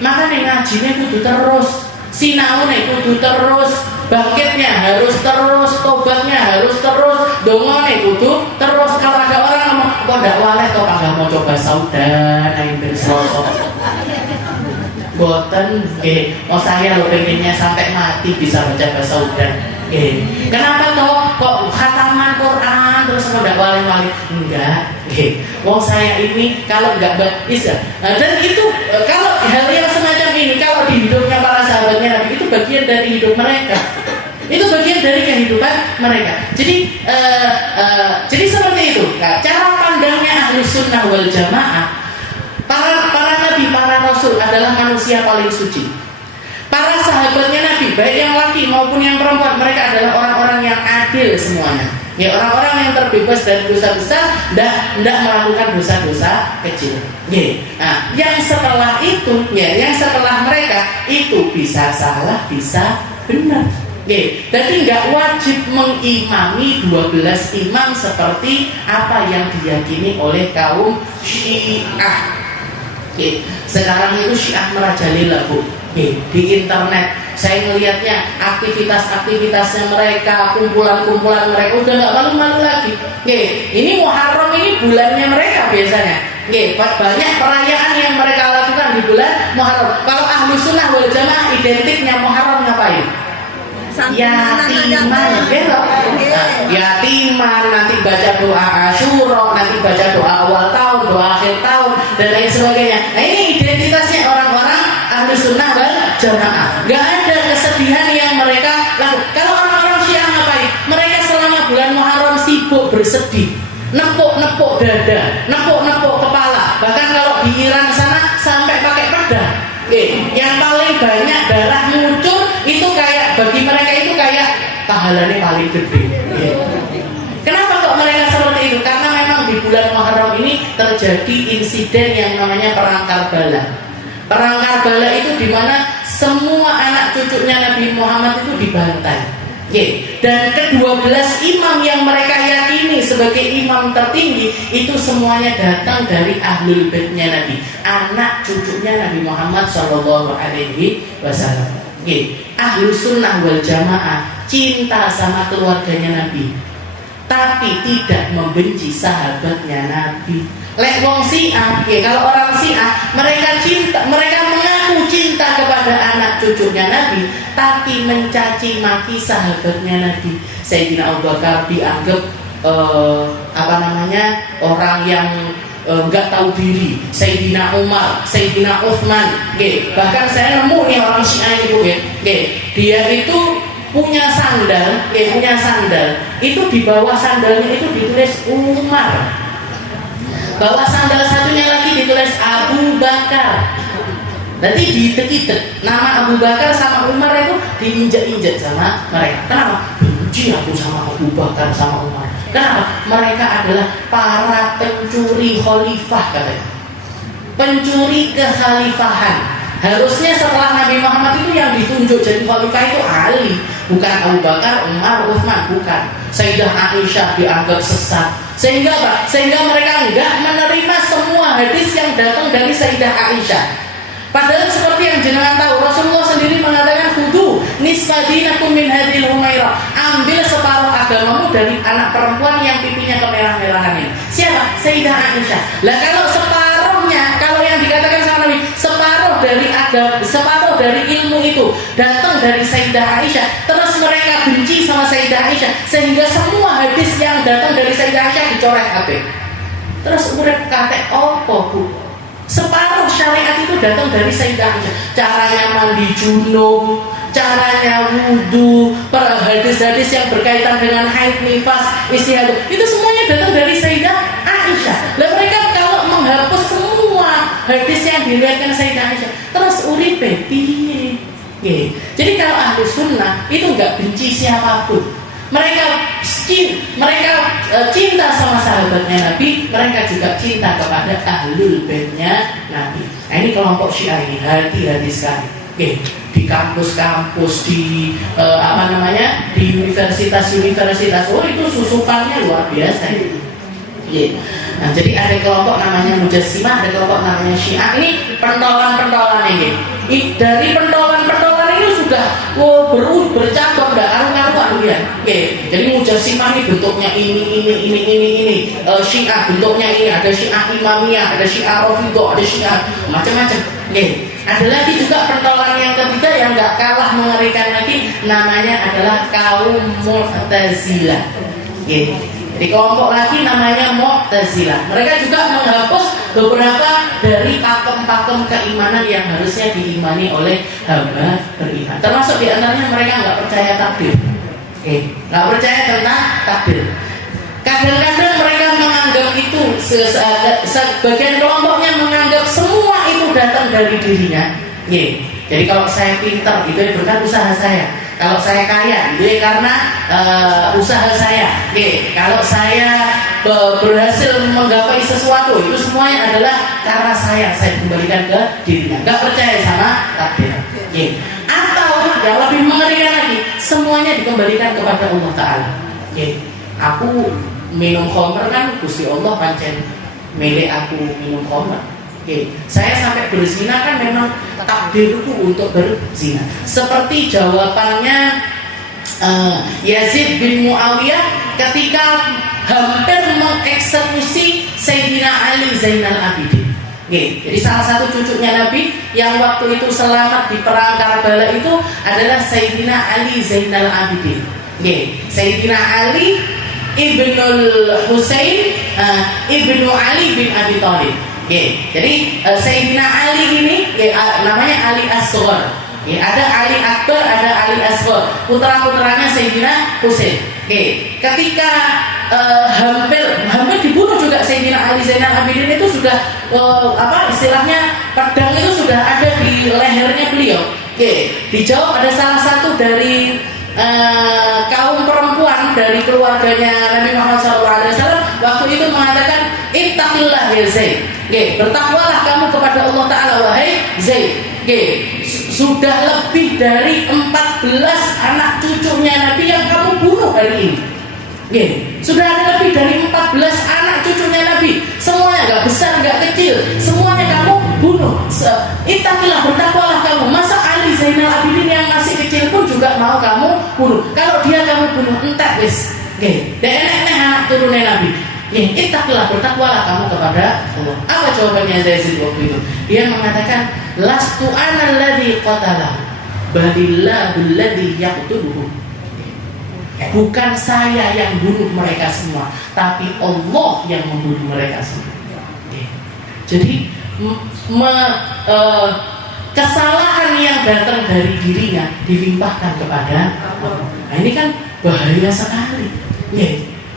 Makanya ngajinya kudu terus, sinaune kudu terus, bangkitnya harus terus, tobatnya harus terus, dongone kudu terus. Kalau ada orang ngomong, kok ndak waleh kok kagak mau coba saudan, ayo berselosok. Boten, oh saya lo pengennya sampai mati bisa baca bahasa udan. Kenapa toh? Kok khataman Quran terus nggak wali-wali? Enggak. Wong saya ini kalau nggak bisa. Dan itu kalau hal yang semacam ini kalau di hidupnya para sahabatnya Nabi itu bagian dari hidup mereka. Itu bagian dari kehidupan mereka. Jadi seperti itu. Nah, cara pandangnya Ahlus Sunnah wal Jamaah. Para nabi, para rasul adalah manusia paling suci. Para sahabatnya Nabi, baik yang laki maupun yang perempuan, mereka adalah orang-orang yang adil semuanya. Ya, orang-orang yang terbebas dari dosa besar, tidak melakukan dosa-dosa kecil. Nah, yang setelah itu, yang setelah mereka itu bisa salah, bisa benar. Jadi nggak wajib mengimami 12 imam seperti apa yang diyakini oleh kaum Syiah. Sekarang itu Syiah merajalela, Bu. Di internet saya ngelihatnya aktivitas-aktivitasnya mereka, kumpulan-kumpulan mereka udah nggak malu-malu lagi. Ini Muharram ini bulannya mereka biasanya. Banyak perayaan yang mereka lakukan di bulan Muharram. Kalau Ahlus Sunnah wal Jamaah identiknya Muharram ngapain? Yatiman, yatiman, nanti baca doa Asyura, nanti baca doa awal tahun, doa akhir tahun, dan lain sebagainya. Nah ini identitasnya orang-orang Ahlus Sunnah wal Jamaah. Gak ada kesedihan yang mereka lakukan. Kalau orang-orang Syiah ngapain? Mereka selama bulan Muharram sibuk bersedih, nepuk-nepuk dada, nepuk-nepuk kepala. Bahkan kalau di Iran sana sampai pakai pedang. Yang paling banyak darah muncul itu kayak bagi mereka itu kayak pahalanya paling gede. Kenapa kok mereka seperti itu? Karena memang di bulan Muharram ini terjadi insiden yang namanya perang Karbala. Perang Karbala itu di mana semua anak cucunya Nabi Muhammad itu dibantai. Dan ke-12 imam yang mereka yakini sebagai imam tertinggi itu semuanya datang dari ahlul baitnya Nabi, anak cucunya Nabi Muhammad Shallallahu Alaihi Wasallam. Ahlus Sunnah wal Jamaah cinta sama keluarganya Nabi, tapi tidak membenci sahabatnya Nabi. Lek wong Syiah, kalau orang Syiah mereka mengaku cinta kepada anak cucunya Nabi, tapi mencaci maki sahabatnya Nabi. Sayyidina Abu Bakar dianggap orang yang nggak tahu diri. Sayyidina Umar, Sayyidina Utsman, bahkan saya nemu nih orang Syiah itu, dia itu punya sandal, itu di bawah sandalnya itu ditulis Umar. Bawah sandal satunya lagi ditulis Abu Bakar. Nanti diitek-itek nama Abu Bakar sama Umar itu diinjak-injak sama mereka. Kenapa? Benci aku sama Abu Bakar sama Umar. Kenapa? Mereka adalah para pencuri khalifah katanya. Pencuri kekhalifahan. Harusnya setelah Nabi Muhammad itu yang ditunjuk jadi khalifah itu Ali, bukan Abu Bakar, Umar, Utsman, bukan. Sayyidah Aisyah dianggap sesat. Sehingga apa? Sehingga mereka enggak menerima semua hadis yang datang dari Sayyidah Aisyah. Padahal seperti yang jenengan tahu, Rasulullah sendiri mengatakan khudu nisfa dinakum min hadhil humairah. Ambil separuh agamamu dari anak perempuan yang pipinya kemerah-merahan ini. Siapa? Sayyidah Aisyah. Lah kalau separuhnya, kalau yang dikatakan sama Nabi, separuh dari ilmu itu datang dari Sayyidah Aisyah, terus mereka benci sama Sayyidah Aisyah sehingga semua hadis yang datang dari Sayyidah Aisyah dicoret kabeh. Terus urip kate opo, Bu? Separuh syariat itu datang dari Sayyidah Aisyah. Caranya mandi junub, caranya wudu, hadis-hadis yang berkaitan dengan haid, nifas, istihadah, itu semuanya datang dari Sayyidah Aisyah. Lah mereka kalau menghapus semua hadis yang diriwayatkan Sayyidah Aisyah, terus uripe piye? Jadi kalau ahli sunnah itu nggak benci siapapun. Mereka cinta sama sahabatnya Nabi, mereka juga cinta kepada ahlul baitnya Nabi. Nah ini kelompok Syiah ini hati-hati sekali. Di di kampus-kampus, di apa namanya, di universitas-universitas. Oh, itu susupannya luar biasa. Nah, jadi ada kelompok namanya Mujassimah, ada kelompok namanya Syiah. Ini pentolan-pentolan ini. Dari pentolan-pentolan ini sudah bercabang, tidak karu-karuan dia. Jadi Mujassimah ini bentuknya ini. Syiah bentuknya ini, ada Syiah Imamiyah, ada Syiah Rafidhah, ada Syiah macam-macam. Ada lagi juga pentolan yang ketiga yang nggak kalah mengerikan lagi, namanya adalah kaum Mu'tazilah. Di kelompok lagi namanya Mu'tazilah. Mereka juga menghapus beberapa dari pakem-pakem keimanan yang harusnya diimani oleh hamba beriman. Termasuk diantaranya mereka nggak percaya takdir. Nggak percaya tentang takdir. Kadang-kadang mereka menganggap itu, sebagian kelompoknya menganggap semua itu datang dari dirinya. Jadi kalau saya pintar, itu berkat usaha saya. Kalau saya kaya, itu karena usaha saya. Kalau saya berhasil menggapai sesuatu, itu semuanya adalah karena saya kembalikan ke dirinya. Gak percaya sama takdir. Atau yang lebih mengerikan lagi, semuanya dikembalikan kepada Allah Ta'ala. Aku minum khamr kan Gusti Allah pancen milik aku minum khamr. Saya sampai berzina kan memang takdirku untuk berzina. Seperti jawabannya Yazid bin Muawiyah ketika hampir mengeksekusi Sayyidina Ali Zainal Abidin. Jadi salah satu cucunya Nabi yang waktu itu selamat di perang Karbala itu adalah Sayyidina Ali Zainal Abidin. Sayyidina Ali Ibnul Husain Ibnu Ali bin Abi Thalib. Jadi Sayyidina Ali ini namanya Ali Asghar. Ada Ali Akbar, ada Ali Asghar. Putra-putranya Sayyidina Husain. Ketika hampir dibunuh juga Sayyidina Ali Zainal Abidin itu sudah istilahnya pedang itu sudah ada di lehernya beliau. Dijawab ada salah satu dari kaum perempuan dari keluarganya Nabi Muhammad SAW waktu itu mengatakan ittaqillah ya Zaid. Bertakwalah kamu kepada Allah Ta'ala wahai Zaid. Sudah lebih dari 14 anak cucunya Nabi yang kamu bunuh hari ini. Sudah ada lebih dari 14 anak cucunya Nabi. Semuanya gak besar, gak kecil, semuanya kamu bunuh. Ittaqillah, bertakwalah kamu. Masa Ali Zainal Abidin yang masih kecil pun juga mau kamu bunuh? Kalau dia kamu bunuh, entek wis. Enek anak turunnya Nabi. Ittaqillah, bertakwalah kamu kepada Allah. Apa jawabannya Yazid waktu itu? Dia mengatakan, lastu ana alladhi qatala, balillahu alladhi yaqtuluhum. Bukan saya yang bunuh mereka semua, tapi Allah yang membunuh mereka semua. Jadi kesalahan yang datang dari dirinya dilimpahkan kepada Allah. Nah, ini kan bahaya sekali.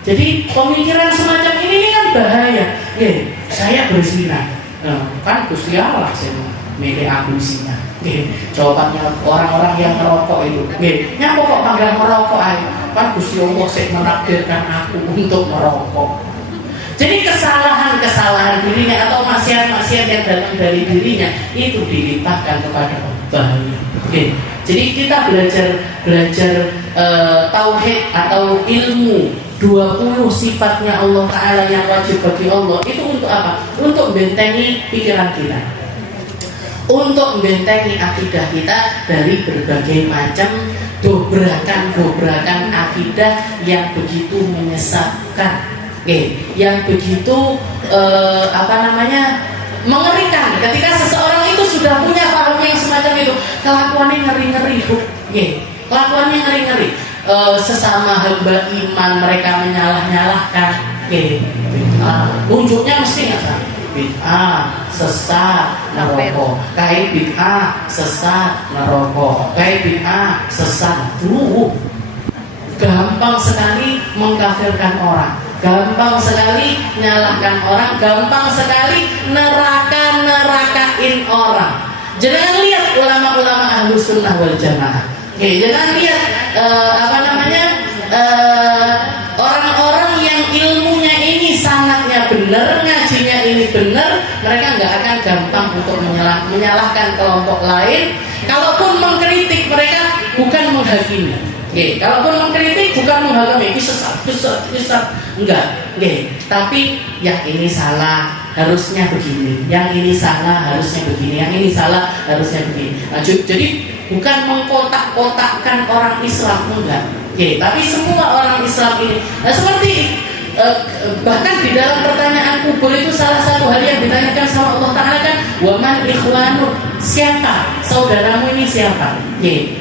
Jadi pemikiran semacam ini kan bahaya. Saya berzina, kan Gusti Allah saya milik aku zina. Jawabannya orang-orang yang merokok itu, nyapa kok panggil merokok aja? Kan Gusti Allah saya menakdirkan aku untuk merokok. Jadi kesalahan-kesalahan dirinya atau maksiat-maksiat yang datang dari dirinya itu dilimpahkan kepada Allah. Bahaya. Jadi kita belajar tauhid atau ilmu 20 sifatnya Allah Ta'ala yang wajib bagi Allah itu untuk apa? Untuk membentengi pikiran kita, untuk membentengi akidah kita dari berbagai macam dobrakan-dobrakan akidah yang begitu menyesatkan, yang begitu mengerikan. Ketika seseorang itu sudah punya paham yang semacam itu, kelakuannya ngeri-ngeri, kelakuannya ngeri-ngeri. Sesama hamba iman mereka menyalah-nyalahkan. Unjuknya mesti nggak? Bid'ah, sesat, neraka. Kai bid'ah, sesat, neraka. Kai bid'ah, sesat. Gampang sekali mengkafirkan orang, gampang sekali nyalahkan orang, gampang sekali nerakain orang. Jangan lihat ulama-ulama Ahlus Sunnah wal Jamaah. Jangan lihat orang-orang yang ilmunya ini sangatnya benar, ngajinya ini benar, mereka nggak akan gampang untuk menyalahkan kelompok lain. Kalaupun mengkritik mereka bukan menghakimi. Oke, kalaupun mengkritik bukan menghakimi, itu sesat, enggak. Oke, tapi yang ini salah, harusnya begini. Yang ini salah, harusnya begini. Yang ini salah, harusnya begini. Nah, jadi bukan mengkotak-kotakkan orang Islam, enggak. Oke, tapi semua orang Islam ini, nah seperti bahkan di dalam pertanyaan kubur itu salah satu hal yang ditanyakan sama Allah Ta'ala kan, waman ikhwanuk, siapa saudaramu ini siapa?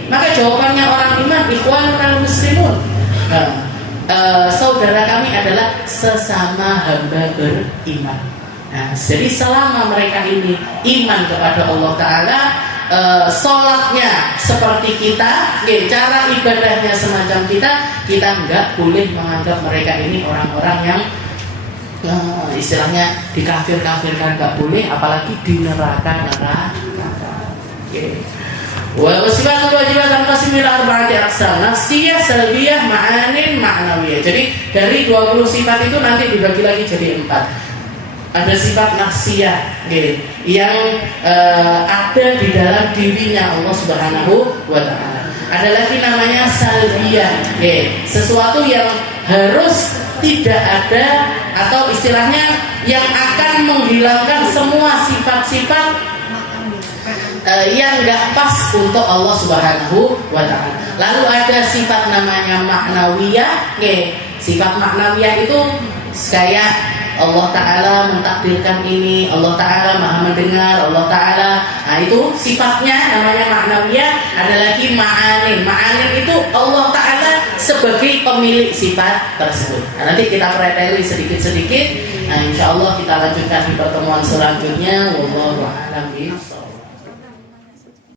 Maka jawabannya orang iman, ikhwanul muslimun, saudara kami adalah sesama hamba beriman. Nah, jadi selama mereka ini iman kepada Allah Ta'ala, sholatnya seperti kita, cara ibadahnya semacam kita enggak boleh menganggap mereka ini orang-orang yang istilahnya dikafir-kafirkan, enggak boleh, apalagi di neraka. Wa sifatul wajibat tanqasim ila arba'ati aqsam, nafsiyah, salbiyah, ma'anin, ma'nawiyah. Jadi dari 20 sifat itu nanti dibagi lagi jadi 4. Ada sifat nafsiyah yang ada di dalam dirinya Allah Subhanahu wa Ta'ala. Ada lagi namanya salbiyah, sesuatu yang harus tidak ada, atau istilahnya yang akan menghilangkan semua sifat-sifat yang enggak pas untuk Allah Subhanahu wa Ta'ala. Lalu ada sifat namanya ma'nawiyah. Sifat ma'nawiyah itu kayak Allah Ta'ala mentakdirkan ini, Allah Ta'ala maha mendengar, Allah Ta'ala, nah itu sifatnya namanya ma'nawiyah. Ada lagi ma'anin. Ma'anin itu Allah Ta'ala sebagai pemilik sifat tersebut. Nah, nanti kita preteli sedikit-sedikit. Nah, insya Allah kita lanjutkan di pertemuan selanjutnya. Wallahu a'lam bishawab.